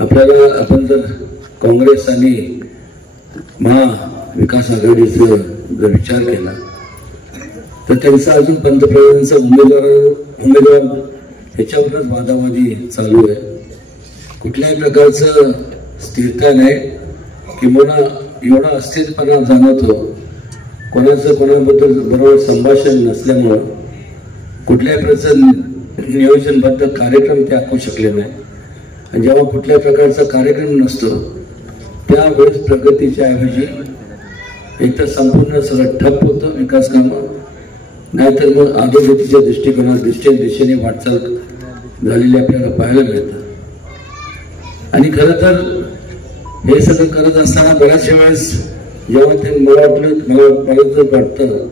आपण जर काँग्रेस आणि महाविकास आघाडीचा जर विचार केला तर त्यांचा अजून पंतप्रधानांचा उमेदवार ह्याच्यावरच वादावादी चालू आहे. कुठल्याही प्रकारचं स्थिरता नाही किंवा एवढा अस्थिरपणा जाणवतो. कोणाबद्दल बरोबर संभाषण नसल्यामुळं कुठल्याही प्रकारचं नियोजनबद्ध कार्यक्रम ते आखू शकले नाही. आणि जेव्हा कुठल्या प्रकारचा कार्यक्रम नसतो त्यावेळेस प्रगतीच्या ऐवजी एक तर संपूर्ण सगळं ठप्प होतं विकास कामं, नाहीतर मग अधोगतीच्या दिशेने वाटचाल झालेली आपल्याला पाहायला मिळतं. आणि खरं तर हे सगळं करत असताना बऱ्याचशा वेळेस जेव्हा ते मला वाटतं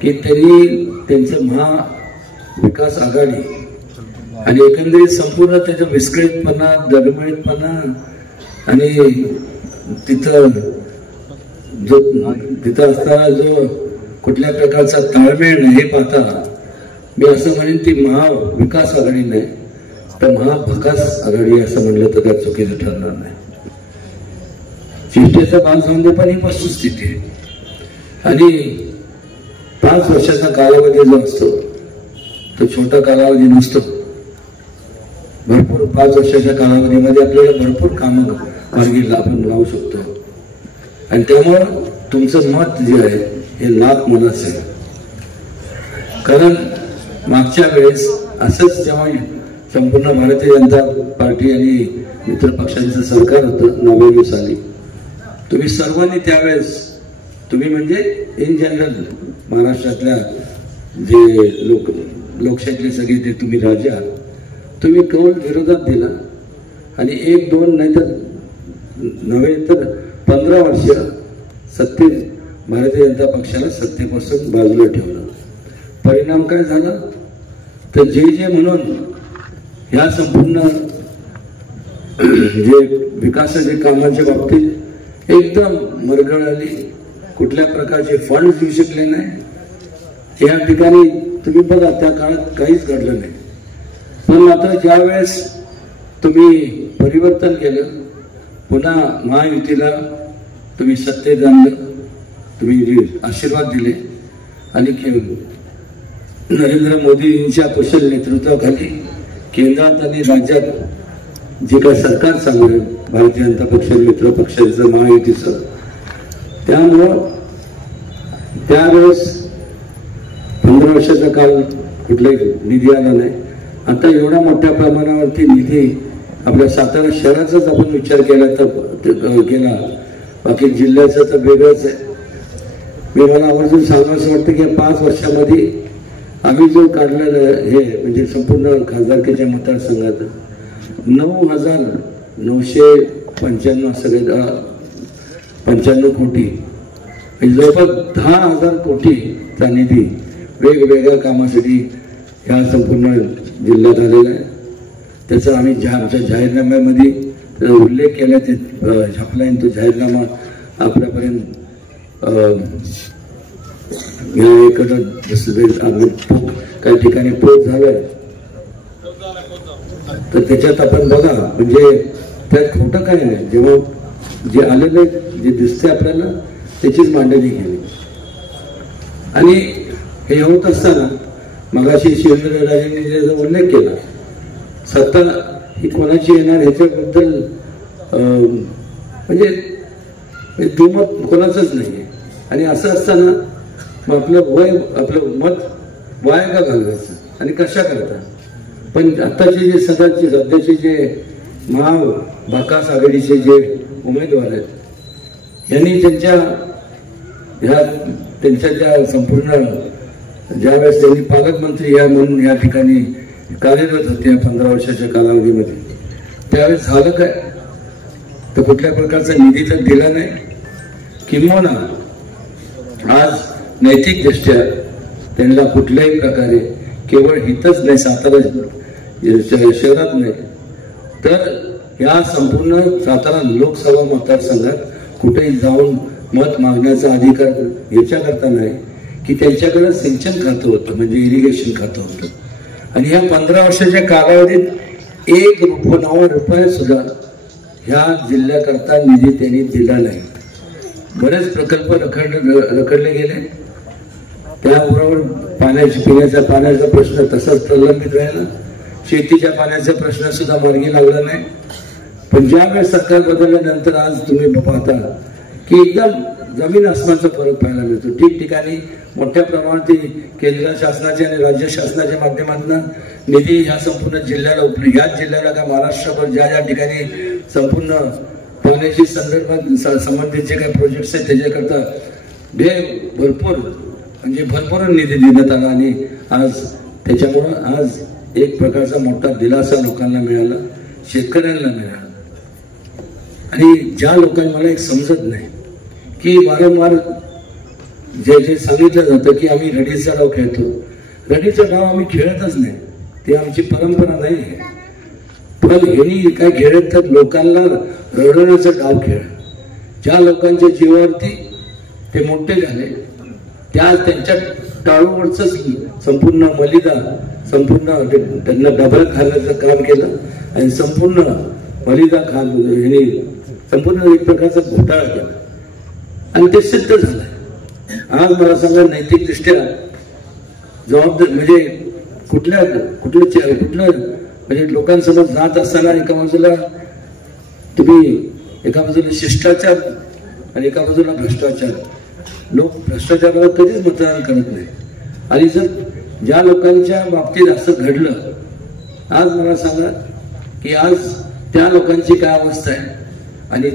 की त्यांनी त्यांचं महाविकास आघाडी आणि एकंदरीत संपूर्ण त्याचा विस्कळीतपणा, दडमळीतपणा आणि तिथं असताना जो कुठल्या प्रकारचा ताळमेळ नाही हे पाहता मी असं म्हणेन ती महाविकास आघाडी नाही तर महाभकास आघाडी असं म्हणलं तर काय चुकीचं ठरणार नाही. चिष्टेचा भाग सांगते पण ही वस्तुस्थिती आहे. आणि 5 वर्षाचा कालावधी जो असतो तो छोटा कालावधी नसतो. भरपूर 5 वर्षाच्या कालावधीमध्ये आपल्याला भरपूर कामं मार्गी आपण लावू शकतो. आणि त्यामुळं तुमचं मत जे आहे हे लाख मोलाचं आहे. कारण मागच्या वेळेस असंच जेव्हा संपूर्ण भारतीय जनता पार्टी आणि मित्र पक्षांचं सरकार होतं 99 साली, तुम्ही सर्वांनी त्यावेळेस तुम्ही म्हणजे इन जनरल महाराष्ट्रातल्या जे लोकशाहीतले सगळे ते तुम्ही राजे आहात, तुम्ही कौल विरोधात दिला आणि 1-2 नाही तर नव्हे तर 15 वर्ष भारतीय जनता पक्षाला सत्तेपासून बाजूला ठेवलं. परिणाम काय झाला तर जे म्हणून ह्या संपूर्ण जे विकासाच्या कामाच्या बाबतीत एकदम मरगळ आली. कुठल्या प्रकारचे फंड देऊ शकले नाही. या ठिकाणी तुम्ही बघा त्या काळात काहीच घडलं नाही. पण मात्र ज्या वेळेस तुम्ही परिवर्तन केलं, पुन्हा महायुतीला तुम्ही सत्तेत आणलं, तुम्ही आशीर्वाद दिले आणि नरेंद्र मोदींच्या कुशल नेतृत्वाखाली केंद्रात आणि राज्यात जे काही सरकार चालू आहे भारतीय जनता पक्ष मित्र पक्षाचं महायुतीचं, त्यामुळं त्यावेळेस 15 वर्षाचा काल कुठलाही निधी आला नाही. आता एवढ्या मोठ्या प्रमाणावरती निधी आपल्या सातारा शहराचाच आपण विचार केला तर केला, बाकी जिल्ह्याचं तर वेगळंच आहे. मला आवर्जून सांगायचं वाटतं की 5 वर्षामध्ये आम्ही जो काढलेलं हे म्हणजे संपूर्ण खासदारकीच्या मतदारसंघात 9,995 सगळे 95 कोटी म्हणजे जवळपास 10,000 कोटीचा निधी वेगवेगळ्या कामासाठी ह्या संपूर्ण जिल्ह्यात आलेला आहे. त्याचा आम्ही आमच्या जाहीरनाम्यामध्ये उल्लेख केला, ते छापला तो जाहीरनामा आपल्यापर्यंत काही ठिकाणी पोच झालाय. तर त्याच्यात आपण बघा म्हणजे त्यात खोटं काही नाही. जेव्हा जे आलेलं जे दिसते आपल्याला त्याचीच मांडणी केली. आणि हे होत असताना मगाशी शिवेंद्रराजेंनी ज्याचा उल्लेख केला, सत्ता ही कोणाची येणार ह्याच्याबद्दल म्हणजे दुमत कोणाचंच नाही आहे. आणि असं असताना मग आपलं मत वाया का घालवायचं आणि कशा करता. पण आत्ताचे जे सध्याचे जे महाविकास आघाडीचे जे उमेदवार आहेत यांनी त्यांच्या ज्या संपूर्ण ज्यावेळेस त्यांनी पालकमंत्री म्हणून या ठिकाणी कार्यरत होते 15 वर्षाच्या कालावधीमध्ये, त्यावेळेस झालं काय तर कुठल्या प्रकारचा निधी तर दिला नाही. किंबहुना आज नैतिकदृष्ट्या त्यांना कुठल्याही प्रकारे केवळ हितच नाही सातारा शहरात नाही तर या संपूर्ण सातारा लोकसभा मतदारसंघात कुठेही जाऊन मत मागण्याचा अधिकार याच्याकरता नाही की त्यांच्याकडे सिंचन खातं होतं म्हणजे इरिगेशन खातं होतं. आणि या 15 वर्षाच्या कालावधीत 1 रुपया सुद्धा ह्या जिल्ह्याकरता निधी त्यांनी दिला नाही. बरेच प्रकल्प रखडले गेले. त्याबरोबर पिण्याच्या पाण्याचा प्रश्न तसाच प्रलंबित राहिला. शेतीच्या पाण्याचा प्रश्न सुद्धा मार्गी लागला नाही. पण ज्यावेळेस सरकार बदलल्यानंतर आज तुम्ही पाहता की एकदम जमीन आसमानचा फरक पाहायला मिळतो. ठिकठिकाणी मोठ्या प्रमाणात केंद्र शासनाच्या आणि राज्य शासनाच्या माध्यमातून निधी ह्या संपूर्ण जिल्ह्याला उपलब्ध. याच जिल्ह्याला का महाराष्ट्रभर ज्या ठिकाणी संपूर्ण पाण्याशी संबंधित जे काही प्रोजेक्ट्स आहेत त्याच्याकरता भरपूर निधी देण्यात आला. आणि आज त्याच्यामुळं आज एक प्रकारचा मोठा दिलासा लोकांना मिळाला, शेतकऱ्यांना मिळाला. आणि ज्या लोकांना मला एक समजत नाही की वारंवार जे सांगितलं जातं की आम्ही रडीचा डाव खेळतो. रडीचा डाव आम्ही खेळतच नाही, ती आमची परंपरा नाही आहे. पण ह्यांनी काय खेळत तर लोकांना रडवण्याचा डाव खेळ. ज्या लोकांच्या जीवावरती ते मोठे झाले त्यांच्या टाळूवरच संपूर्ण मलिदा त्यांना डबल खाण्याचं काम केलं आणि संपूर्ण मलिदा खान ह्यांनी संपूर्ण एक प्रकारचा घोटाळा केला आणि ते सिद्ध झालं. आज मला सांगा नैतिकदृष्ट्या जबाबदार म्हणजे कुठलं म्हणजे लोकांसमोर जात असताना एका बाजूला शिष्टाचार आणि एका बाजूला भ्रष्टाचार. लोक भ्रष्टाचाराला कधीच मतदान करत नाही. आणि जर ज्या लोकांच्या बाबतीत असं घडलं, आज मला सांगा की आज त्या लोकांची काय अवस्था आहे. आणि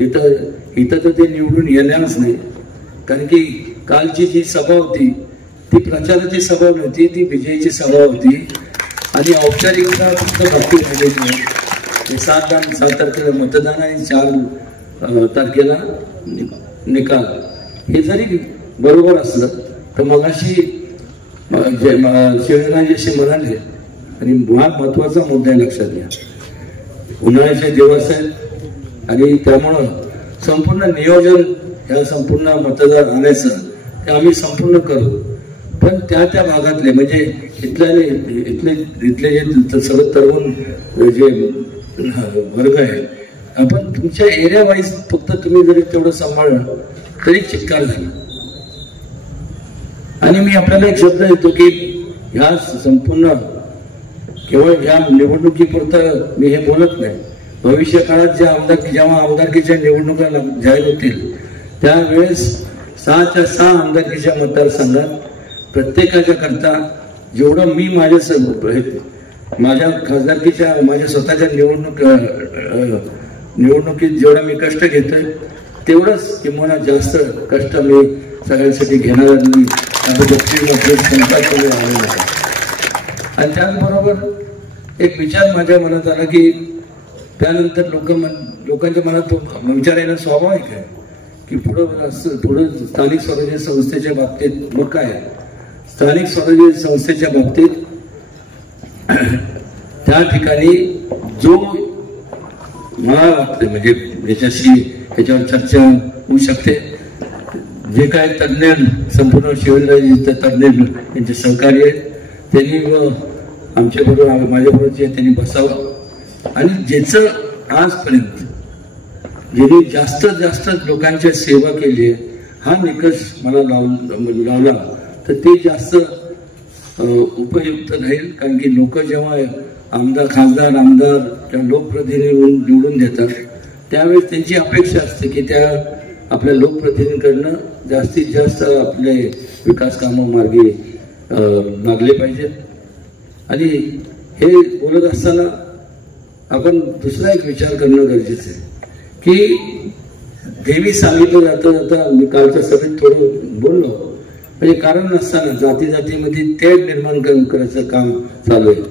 इथं तर ते निवडून येणारच नाही. कारण की कालची जी सभा होती ती प्रचाराची सभा नव्हती, ती विजयाची सभा होती. आणि औपचारिकता फक्त बाकी राहिलेली नाही. 7 तारखेला मतदान आणि 4 तारखेला निकाल. हे जरी बरोबर असलं तर मगाशी शिवराजशी म्हणाले आणि महत्वाचा मुद्दा लक्षात घ्या. उन्हाळ्याचे दिवस आहेत आणि त्यामुळं संपूर्ण नियोजन ह्या संपूर्ण मतदार आणायचं ते आम्ही संपूर्ण करू. पण त्या भागातले म्हणजे इथले जे सर्व तरुण जे वर्ग आहे, आपण तुमच्या एरिया वाईज फक्त तुम्ही जरी तेवढं सांभाळलं तरी चिक्कार झाला. आणि मी आपल्याला एक शब्द देतो की ह्या संपूर्ण केवळ या निवडणुकीपुरतं मी हे बोलत नाही. भविष्य काळात जेव्हा आमदारकीच्या निवडणुका जाहीर होतील त्यावेळेस 6च्या 6 आमदारकीच्या मतदारसंघात प्रत्येकाच्या करता जेवढं मी माझ्या खासदारकीच्या माझ्या स्वतःच्या निवडणुकीत जेवढा मी कष्ट घेतोय तेवढंच किंवा जास्त कष्ट मी सगळ्यांसाठी घेणार. आणि त्याचबरोबर एक विचार माझ्या मनात आला की त्यानंतर लोकांच्या मनात विचार येणं स्वाभाविक आहे की पुढं स्थानिक स्वराज्य संस्थेच्या बाबतीत मग काय स्थानिक स्वराज्य संस्थेच्या बाबतीत त्या ठिकाणी जो मला वाटतं म्हणजे याच्यावर चर्चा होऊ शकते. जे काय तज्ञ संपूर्ण शिवेंद्रजी तज्ञ यांचे सहकारी आहेत त्यांनी आमच्याबरोबर माझ्याबरोबर त्यांनी बसावं आणि ज्याचं आजपर्यंत ज्यांनी जास्त लोकांची सेवा केली आहे हा निकष मला लावला तर ते जास्त उपयुक्त राहील. कारण की लोक जेव्हा खासदार आमदार किंवा लोकप्रतिनिधी निवडून देतात त्यावेळेस त्यांची अपेक्षा असते की त्या आपल्या लोकप्रतिनिधींकडनं जास्तीत जास्त आपले विकास कामं मार्गी लागले पाहिजेत. आणि हे बोलत असताना आपण दुसरा एक विचार करणं गरजेचं आहे की देवी सांगितलं जाता मी कालच्या सभेत थोडं बोललो म्हणजे कारण नसताना जातीमध्ये तेढ निर्माण करायचं काम चालू आहे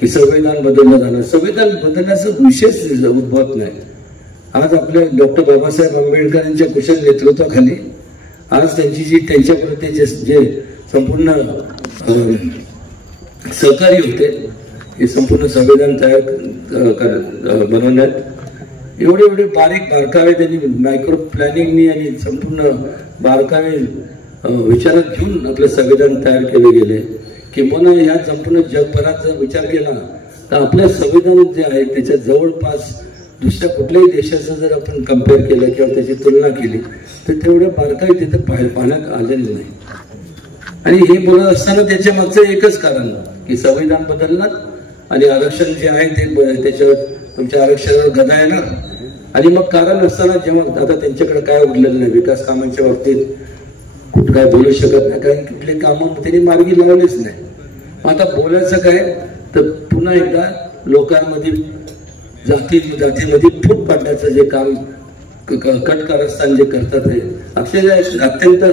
की संविधान बदललं झालं. संविधान बदलण्याचा विशेष उद्भवत नाही. आज आपल्या डॉक्टर बाबासाहेब आंबेडकर यांच्या कुशल नेतृत्वाखाली आज त्यांची त्यांच्याप्रती जे संपूर्ण सहकारी होते हे संपूर्ण संविधान तयार बनवण्यात एवढे बारीक बारकावे त्यांनी मायक्रो प्लॅनिंगनी आणि संपूर्ण बारकावे विचारात घेऊन आपलं संविधान तयार केले गेले. किंवा ह्या संपूर्ण जगभरात जर विचार केला तर आपल्या संविधान जे आहे त्याच्या जवळपास दुसऱ्या कुठल्याही देशाचं जर आपण कम्पेअर केलं किंवा त्याची तुलना केली तर तेवढं बारकाई तिथं पाहण्यात आलेलं नाही. आणि हे बोलत असताना त्याच्या मागचं एकच कारण की संविधान बदलणार आणि आरक्षण जे आहे ते त्याच्यावर तुमच्या आरक्षणावर गदा येणार. आणि मग कारण असताना जेव्हा आता त्यांच्याकडे काय उरलेलं नाही विकास कामांच्या बाबतीत कुठं काय बोलू शकत नाही कारण कुठले कामं त्यांनी मार्गी लावलेच नाही. आता बोलायचं काय तर पुन्हा एकदा लोकांमध्ये जातीमध्ये फूट पाडण्याचं जे काम कटकारस्थान जे करतात हे अक्षरशः अत्यंत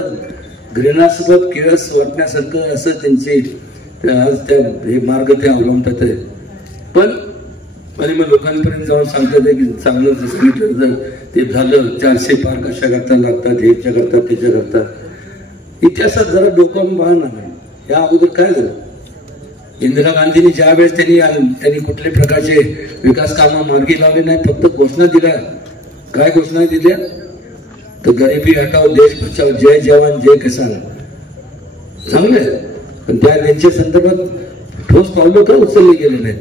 घृणास्पद किळस वाटण्यासारखं असं त्यांचे आज त्या हे मार्ग ते अवलंबतात आहे. पण आणि मग लोकांपर्यंत जाऊन सांगतात की चांगलं सांगितलं जर ते झालं 400 पार कशा करता लागतात ह्याच्या करतात त्याच्या करता. इतिहासात जरा डोकावून पाहणार या अगोदर काय झालं. इंदिरा गांधींनी ज्या वेळेस त्यांनी कुठल्या प्रकारचे विकास कामं मार्गी लावले नाही फक्त घोषणा दिल्या. काय घोषणा दिल्या तर गरिबी हटाव देश बचाव जय जवान जय किसान चांगले. पण त्यांच्या संदर्भात ठोस पावलं का उचलली गेली नाही.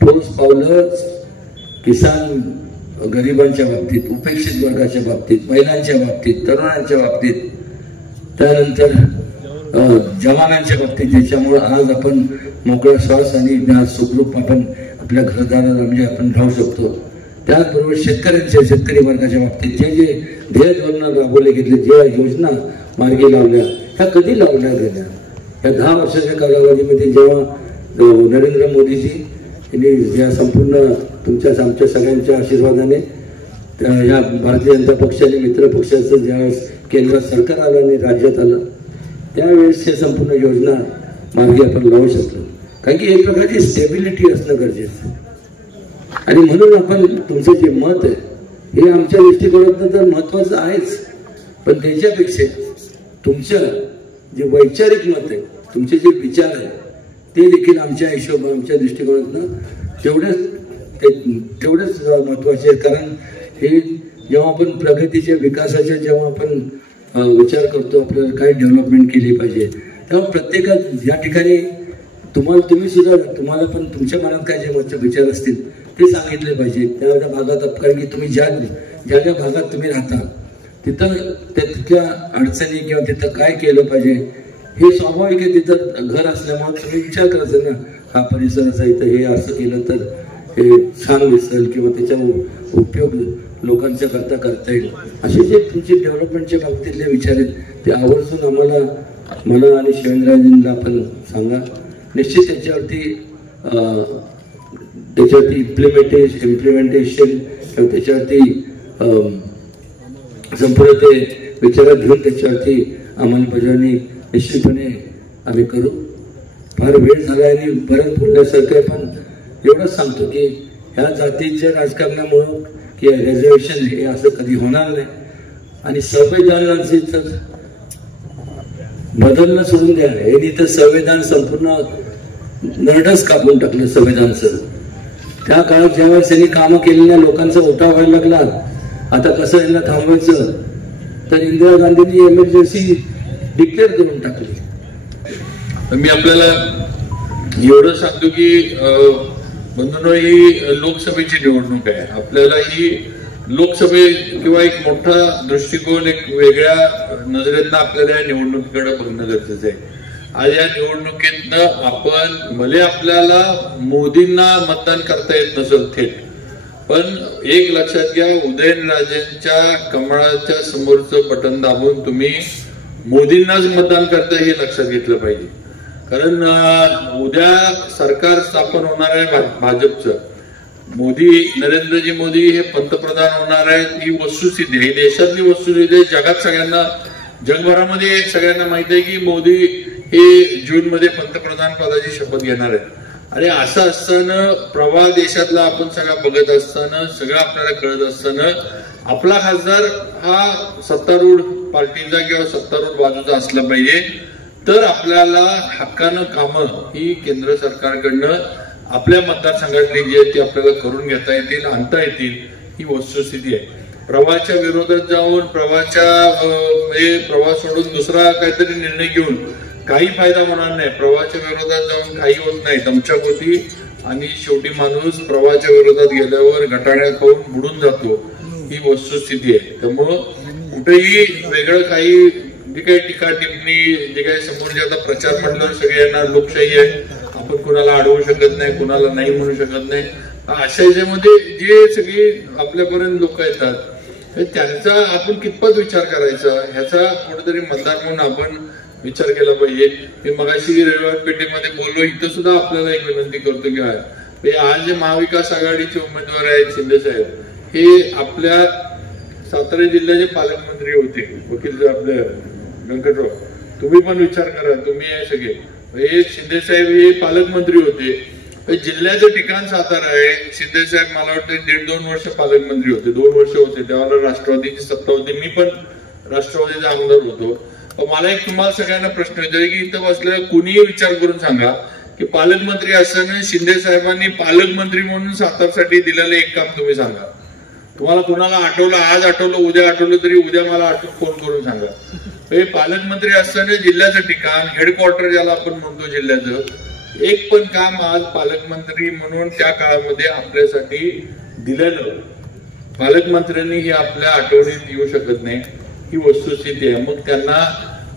ठोस पावलं किसान गरिबांच्या बाबतीत उपेक्षित वर्गाच्या बाबतीत महिलांच्या बाबतीत तरुणांच्या बाबतीत त्यानंतर जवानांच्या बाबतीत ज्याच्यामुळे आज आपण मोकळा श्वास आणि सुखरूप आपण आपल्या घरदाराला म्हणजे आपण राहू शकतो. त्याचबरोबर शेतकरी वर्गाच्या बाबतीत जे जे ध्येय धोरण राबवले गेले ज्या योजना मार्गी लावल्या ह्या कधी लावल्या गेल्या. या 10 वर्षाच्या कालावधीमध्ये जेव्हा नरेंद्र मोदीजी यांनी या संपूर्ण तुमच्या आमच्या सगळ्यांच्या आशीर्वादाने या भारतीय जनता पक्ष आणि मित्र पक्षाचं ज्यावेळेस केंद्रात सरकार आलं आणि राज्यात आलं त्यावेळेस हे संपूर्ण योजना मार्गी आपण लावू शकतो. कारण की एक प्रकारची स्टेबिलिटी असणं गरजेचं आणि म्हणून आपण तुमचं जे मत आहे हे आमच्या दृष्टिकोनातून तर महत्वाचं आहेच. पण त्याच्यापेक्षा तुमचं जे वैचारिक मत आहे तुमचे जे विचार आहे ते देखील आमच्या हिशोबाने आमच्या दृष्टिकोनातून तेवढेच महत्वाचे आहे. कारण हे जेव्हा आपण प्रगतीच्या विकासाच्या जेव्हा आपण विचार करतो आपल्याला काय डेव्हलपमेंट केली पाहिजे तेव्हा प्रत्येकात या ठिकाणी तुम्ही सुद्धा तुम्हाला पण तुमच्या मनात काय जे विचार असतील ते सांगितले पाहिजे. त्या भागात कारण की तुम्ही ज्या भागात तुम्ही राहता तिथं तिथल्या अडचणी किंवा तिथं काय केलं पाहिजे हे स्वाभाविक आहे. तिथं घर असल्यामुळे तुम्ही विचार करायचं ना हा परिसराचा इथं हे असं केलं तर हे छान दिसेल किंवा त्याचा उपयोग लोकांच्या करता येईल. असे जे तुमचे डेव्हलपमेंटच्या बाबतीतले विचार आहेत ते आवर्जून मला आणि शिवेंद्रजींना आपण सांगा. निश्चित त्याच्यावरती इम्प्लिमेंटेशन किंवा त्याच्यावरती संपूर्ण ते विचारात घेऊन त्याच्यावरती अंमलबजावणी निश्चितपणे आम्ही करू. फार वेळ झाला आणि बरंच बोलण्यासारखं आहे पण एवढंच सांगतो की ह्या जातीच्या राजकारणामुळं की रिझर्वेशन हे असं कधी होणार नाही. आणि संविधानाचे तर बदलणं सोडून द्या यांनी तर संविधान संपूर्ण नरडच कापून टाकलं संविधानचं. त्या काळात ज्यावेळेस त्यांनी कामं केलेल्या लोकांचा उठाव व्हायला लागला आता कसं यांना थांबवायचं तर इंदिरा गांधींनी एमर्जन्सी डिक्लेअर करून टाकली. मी आपल्याला एवढं सांगतो की बंधूंनो ही लोकसभेची निवडणूक आहे. आपल्याला ही लोकसभे किंवा एक मोठा दृष्टिकोन एक वेगळ्या नजरेतनं आपल्याला या निवडणुकीकडे बघणं गरजेचं आहे. आज या निवडणुकीतनं आपण भले आपल्याला मोदींना मतदान करता येत नसेल थेट पण एक लक्षात घ्या उदयनराजेंच्या कमळाच्या समोरचं बटन दाबून तुम्ही मोदींनाच मतदान करता हे लक्षात घेतलं पाहिजे. कारण उद्या सरकार स्थापन होणार आहे भाजपचं. नरेंद्रजी मोदी हे पंतप्रधान होणार आहेत ही वस्तुस्थिती आहे. देशातली वस्तुस्थिती आहे. जगात सगळ्यांना जगभरामध्ये सगळ्यांना माहिती आहे की मोदी हे जूनमध्ये पंतप्रधान पदाची शपथ घेणार आहेत. आणि असं असताना प्रवाह देशातला आपण सगळा बघत असताना सगळं आपल्याला कळत असताना आपला खासदार हा सत्तारूढ पार्टीचा किंवा सत्तारूढ बाजूचा असला पाहिजे तर आपल्याला हक्कानं कामं ही केंद्र सरकारकडनं आपल्या मतदारसंघातली जी आहेत ती आपल्याला करून घेता येतील आणता येतील ही वस्तुस्थिती आहे. प्रवाहाच्या विरोधात जाऊन प्रवाह सोडून दुसरा काहीतरी निर्णय घेऊन काही फायदा होणार नाही. प्रवाहाच्या विरोधात जाऊन काही होत नाही. आमच्या पोटी आणि शेवटी माणूस प्रवाहाच्या विरोधात गेल्यावर गटाण्यात पाहून बुडून जातो, ही वस्तुस्थिती आहे. त्यामुळं कुठेही वेगळं काही जे काही टीका टिप्पणी जे काही समोर जे आता प्रचार म्हटल्यावर सगळ्यांना लोकशाही आहे, आपण कुणाला अडवू शकत नाही, कुणाला नाही म्हणू शकत नाही. अशा याच्यामध्ये जे सगळी आपल्यापर्यंत लोक येतात त्यांचा आपण कितपत विचार करायचा ह्याचा कुठेतरी मतदार म्हणून आपण विचार केला पाहिजे. मी मगाशी रविवार पेठेमध्ये बोललो, इथं सुद्धा आपल्याला एक विनंती करतो की आज जे महाविकास आघाडीचे उमेदवार आहेत शिंदे साहेब, हे आपल्या सातारा जिल्ह्याचे पालकमंत्री होते, वकील आपले व्यंकटराव. तुम्ही पण विचार करा, तुम्ही आहे सगळे, हे शिंदे साहेब हे पालकमंत्री होते. जिल्ह्याचं ठिकाण सातारा आहे. शिंदे साहेब मला वाटतं 1.5-2 वर्ष पालकमंत्री होते, 2 वर्ष होते, त्यावेळेला राष्ट्रवादीची सत्ता होती, मी पण राष्ट्रवादीचा आमदार होतो. मला एक तुम्हाला सगळ्यांना प्रश्न विचारला की इथं बसलेला कुणीही विचार करून सांगा की पालकमंत्री असताना शिंदे साहेबांनी पालकमंत्री म्हणून सातारसाठी दिलेलं एक काम तुम्ही सांगा. तुम्हाला कुणाला आठवलं, आज आठवलं, उद्या आठवलं तरी उद्या मला फोन करून सांगा. हे पालकमंत्री असताना जिल्ह्याचं ठिकाण, हेडक्वार्टर ज्याला आपण म्हणतो जिल्ह्याचं, एक पण काम आज पालकमंत्री म्हणून त्या काळामध्ये आपल्यासाठी दिलेलं पालकमंत्र्यांनी हे आपल्या आठवणीत येऊ शकत नाही, ही वस्तुस्थिती आहे. मग त्यांना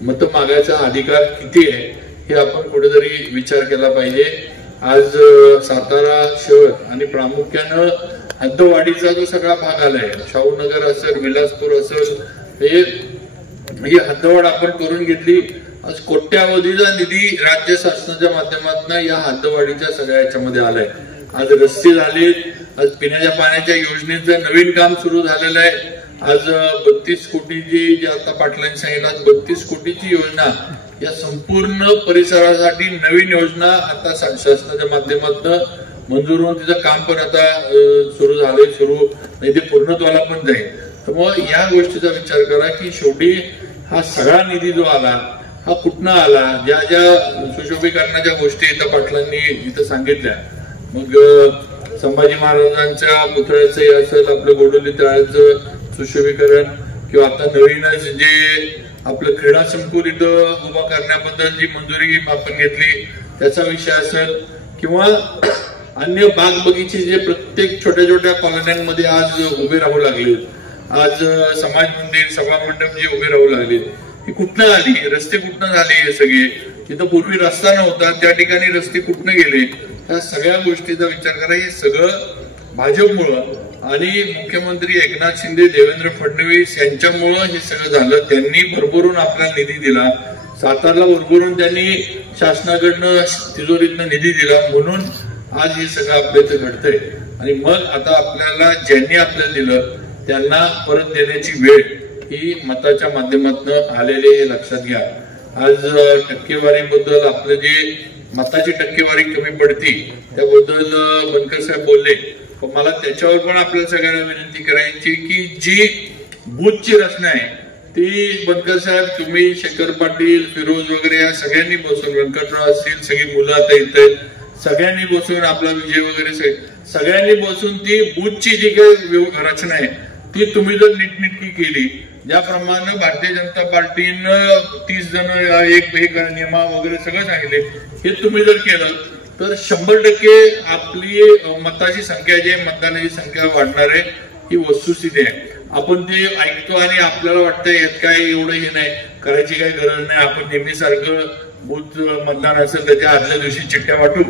मत मागायचा अधिकार किती आहे हे आपण कुठेतरी विचार केला पाहिजे. आज सातारा शहर आणि प्रामुख्यानं हद्दवाढीचा जो सगळा भाग आलाय, शाहूनगर असेल, विलासपूर असेल, ही हद्दवाढ आपण करून घेतली. आज कोट्यावधीचा निधी राज्य शासनाच्या माध्यमातून या हद्दवाढीच्या सगळ्या याच्यामध्ये आलाय. आज रस्ते झालेत, आज पिण्याच्या पाण्याच्या योजनेचं नवीन काम सुरू झालेलं आहे. आज 32 कोटीची जे आता पाटलांनी सांगितलं, 32 कोटीची योजना, या संपूर्ण परिसरासाठी नवीन योजना आता शासनाच्या माध्यमातून मंजूर होऊन तिचं काम पण आता सुरू झालंय, ते पूर्णत्वाला पण जाईल. त्यामुळे या गोष्टीचा विचार करा की शेवटी हा सगळा निधी जो आला हा कुठनं आला. ज्या ज्या सुशोभीकरणाच्या गोष्टी इथं पाटलांनी इथं सांगितल्या, मग संभाजी महाराजांच्या पुतळ्याचं असेल, आपलं गोडोली तळ्याचं सुशोभीकरण, किंवा आता नवीनच जे आपलं क्रीडा संकुल इथं उभा करण्याबद्दल जी मंजुरी आपण घेतली त्याचा विषय असेल, किंवा अन्य बाग बगीचे जे प्रत्येक छोट्या छोट्या कॉलन्यांमध्ये आज उभे राहू लागले, आज समाज मंदिर, सभा मंडप जे उभे राहू लागले, ही कुठनं आली, रस्ते कुठनं झाले, हे सगळे जिथं पूर्वी रस्ता नव्हता त्या ठिकाणी रस्ते कुठनं गेले, या सगळ्या गोष्टीचा विचार करा. हे सगळं भाजपमुळं आणि मुख्यमंत्री एकनाथ शिंदे, देवेंद्र फडणवीस यांच्यामुळं हे सगळं झालं. त्यांनी भरभरून आपल्याला निधी दिला, सातारला भरभरून त्यांनी शासनाकडनं तिजोरीतनं निधी दिला, म्हणून आज हे सगळं आपल्या इथं घडतंय. आणि मग आता आपल्याला ज्यांनी आपल्याला दिलं त्यांना परत देण्याची वेळ ही मताच्या माध्यमातून आलेले हे लक्षात घ्या. आज टक्केवारीबद्दल आपलं जे मताची टक्केवारी कमी पडती त्याबद्दल बनकर साहेब बोलले, पण मला त्याच्यावर पण आपल्याला सगळ्यांना विनंती करायची की जी बूथची रचना आहे ती बनकर साहेब, तुम्ही, शेखर पाटील, फिरोज वगैरे या सगळ्यांनी बसून, व्यंकटराव असतील, सगळी मुलं आता इथे सगळ्यांनी बसून, आपला विजय वगैरे सगळ्यांनी बसून ती बूथची जी काही रचना आहे ती तुम्ही जर नीटनेटकी केली, ज्याप्रमाणे भारतीय जनता पार्टीनं 30 जण एक नियमा वगैरे सगळं सांगितले, हे तुम्ही जर केलं तर 100% आपली मताची संख्या जी आहे, मतदानाची संख्या वाढणार आहे, ही वस्तुस्थिती आहे. आपण ते ऐकतो आणि आपल्याला वाटतं यात काय एवढं हे नाही, करायची काही गरज नाही, आपण नेहमीसारखं बूथ मतदान असेल त्याच्या आदल्या दिवशी चिठ्ठ्या वाटू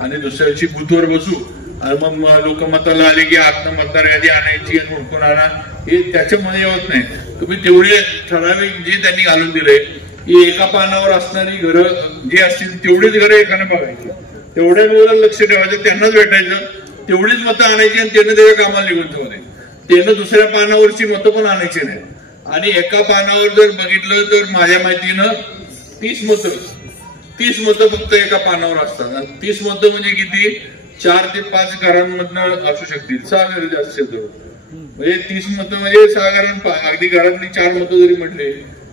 आणि दुसऱ्या दिवशी बूथवर बसू आणि मग लोकमताला आले की आतनं मतदार यादी आणायची आणि हुडकून आणा, हे त्याच्यामध्ये होत नाही. तुम्ही तेवढे ठराविक जे त्यांनी घालून दिले की एका पानावर असणारी घरं जी असतील तेवढीच घरं एकानं बघायची, तेवढ्या वेळेला लक्ष ठेवायचं, त्यांनाच भेटायचं, तेवढीच मतं आणायची आणि त्यानं त्याच्या कामाला निघून ठेवले. त्यानं दुसऱ्या पानावरची मतं पण आणायची नाही. आणि एका पानावर जर बघितलं तर माझ्या माहितीनं 30 मतं फक्त एका पानावर असतात. आणि 30 मतं म्हणजे किती, 4 ते 5 घरांमधनं असू शकतील, 6 घरं जास्त म्हणजे 30 मतं म्हणजे 6 घरां, अगदी घरातली 4 मतं जरी म्हटले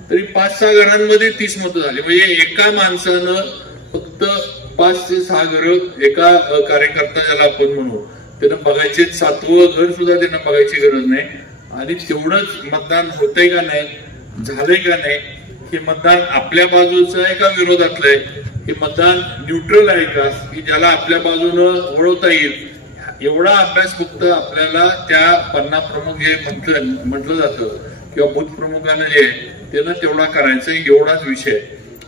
तरी 5-6 घरांमध्ये 30 मतं झाली. म्हणजे एका माणसानं फक्त 5 ते 6 घरं, एका कार्यकर्ता ज्याला आपण म्हणू त्यानं बघायचे, 7वं घर सुद्धा त्यांना बघायची गरज नाही. आणि तेवढंच मतदान होतंय का नाही, झालंय का नाही, हे मतदान आपल्या बाजूचं आहे का विरोधातलं आहे, हे मतदान न्यूट्रल आहे का, की ज्याला आपल्या बाजूनं वळवता येईल, एवढा अभ्यास फक्त आपल्याला त्या पन्ना प्रमुख जे म्हटलं जातं किंवा बूथ प्रमुखानं जे त्यानं तेवढा करायचं, एवढाच विषय.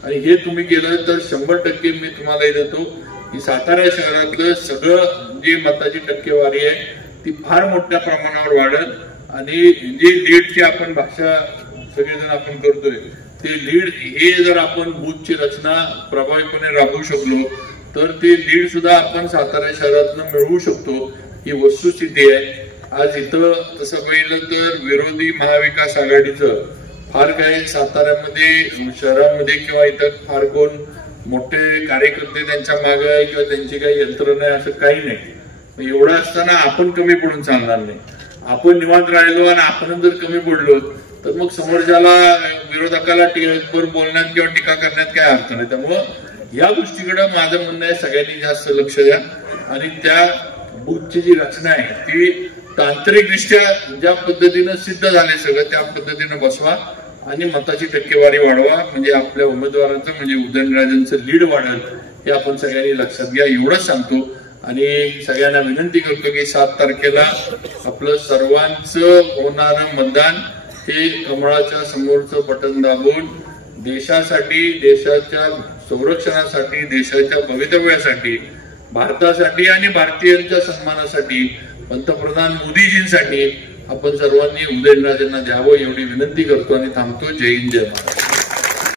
आणि हे तुम्ही केलं तर 100% मी तुम्हाला देतो की सातारा शहरातलं सगळं जे मताची टक्केवारी आहे ती फार मोठ्या प्रमाणावर वाढेल. आणि जी लीडची आपण भाषा सगळेजण आपण करतोय ते लीड हे जर आपण बूथची रचना प्रभावीपणे राबवू शकलो तर ते लीड सुद्धा आपण सातारा शहरातनं मिळवू शकतो, ही वस्तुस्थिती आहे. आज इथं तसं पाहिलं तर विरोधी महाविकास आघाडीचं फार काही साताऱ्यामध्ये शहरामध्ये किंवा इथं फार कोण मोठे कार्यकर्ते त्यांच्या मागे आहे किंवा त्यांची काही यंत्रणा आहे असं काही नाही. एवढं असताना आपण कमी पडून चालणार नाही. आपण निवांत राहिलो आणि आपण जर कमी पडलो तर मग समोरच्याला विरोधकाला बोलण्यात किंवा टीका करण्यात काय अर्थ नाही. त्यामुळं या गोष्टीकडे माझं म्हणणं आहे सगळ्यांनी जास्त लक्ष द्या आणि त्या बूथची जी रचना आहे ती तांत्रिकदृष्ट्या ज्या पद्धतीनं सिद्ध झाले सगळं त्या पद्धतीनं बसवा आणि मताची टक्केवारी वाढवा, म्हणजे आपल्या उमेदवारांचं म्हणजे उदयनराजेंचं लीड वाढेल हे आपण सगळ्यांनी लक्षात घ्या, एवढंच सांगतो. आणि सगळ्यांना विनंती करतो की 7 तारखेला आपलं सर्वांचं होणारं मतदान हे कमळाच्या समोरचं बटन दाबून देशासाठी, देशाच्या संरक्षणासाठी, देशाच्या भवितव्यासाठी, भारतासाठी आणि भारतीयांच्या सन्मानासाठी, पंतप्रधान मोदीजींसाठी आपण सर्वांनी उदयनराजेंना द्यावं एवढी विनंती करतो आणि थांबतो. जय हिंद, जय महाराष्ट्र.